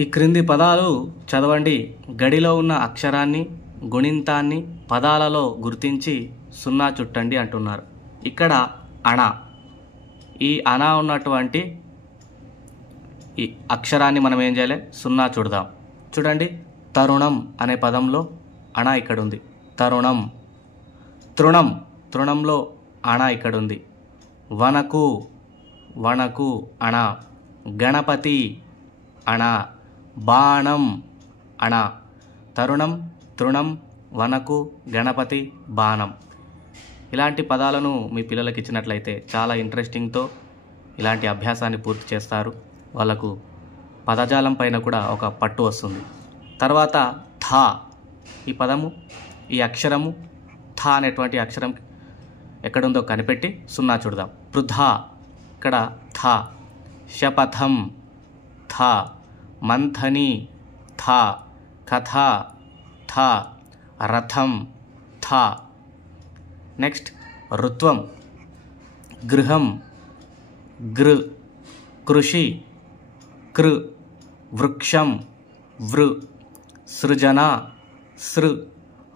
ఈ క్రింది పదాలు చదవండి. గడిలో ఉన్న అక్షరాన్ని, గుణింతాన్ని పదాలలో గుర్తించి సున్నా చుట్టండి అంటున్నారు. ఇక్కడ అణ, ఈ అణ ఉన్నటువంటి ఈ అక్షరాన్ని మనం ఏం చేయాలి? సున్నా చుడదాం. చూడండి, తరుణం అనే పదంలో అణ ఇక్కడ ఉంది. తరుణం. తృణం, తృణంలో అణ ఇక్కడ ఉంది. వనకు, వనకు అణ. గణపతి అణ. బాణం అణ. తరుణం, తృణం, వనకు, గణపతి, బాణం. ఇలాంటి పదాలను మీ పిల్లలకి ఇచ్చినట్లయితే చాలా ఇంట్రెస్టింగ్తో ఇలాంటి అభ్యాసాన్ని పూర్తి చేస్తారు. వాళ్ళకు పదజాలం పైన కూడా ఒక పట్టు వస్తుంది. తర్వాత థా, ఈ పదము, ఈ అక్షరము థా అనేటువంటి అక్షరం ఎక్కడుందో కనిపెట్టి సున్నా చూడదాం. పృథా, ఇక్కడ థా. శపథం థా. మంథని థా. కథ థా. రథం థా. నెక్స్ట్ ఋత్వం, గృహం గృ. కృషి కృ. వృక్షం వృ. సృజన సృ.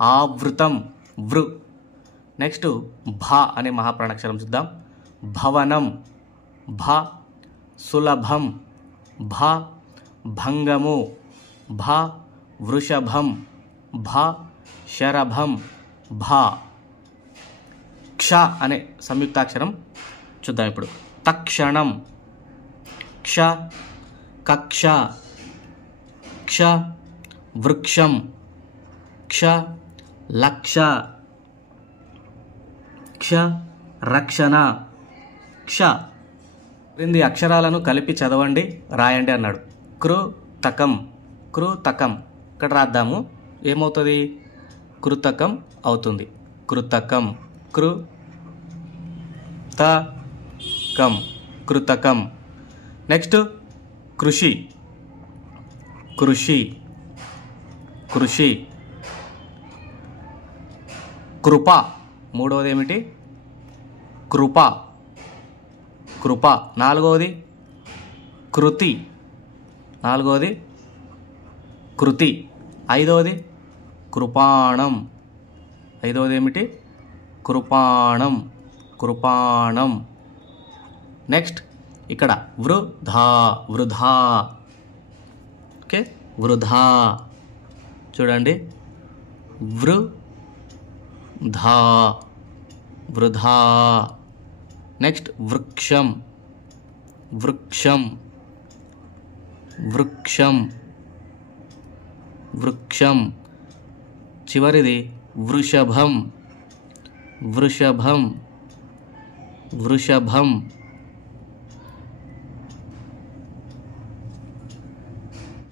ఆవృతం వృ. నెక్స్ట్ భ అనే మహాప్రాణాక్షరం చూద్దాం. భవనం భ. సులభం భ. భంగము భ. వృషభం భ. శరభం భ. క్ష అనే సంయుక్తాక్షరం చూద్దాం ఇప్పుడు. తక్షణం క్ష. కక్ష క్ష. వృక్షం క్ష. లక్ష క్ష. రక్షణ క్ష. క్రింది అక్షరాలను కలిపి చదవండి, రాయండి అన్నాడు. కృతకం. కృతకం ఇక్కడ రాద్దాము. ఏమవుతుంది? కృతకం అవుతుంది. కృతకం. కృ త కం. కృతకం. నెక్స్ట్ కృషి. కృషి కృషి. కృప, మూడవది ఏమిటి? కృప. కృప. నాలుగవది కృతి. నాలుగవది కృతి. ఐదవది కృపాణం. ఐదవది ఏమిటి? కృపాణం. కృపాణం. నెక్స్ట్ ఇక్కడ వృధా. వృధా. ఓకే, వృధా. చూడండి, వృధా. వృధా. నెక్స్ట్ వృక్షం. వృక్షం. వృక్షం. వృక్షం. చివరిది వృషభం. వృషభం. వృషభం.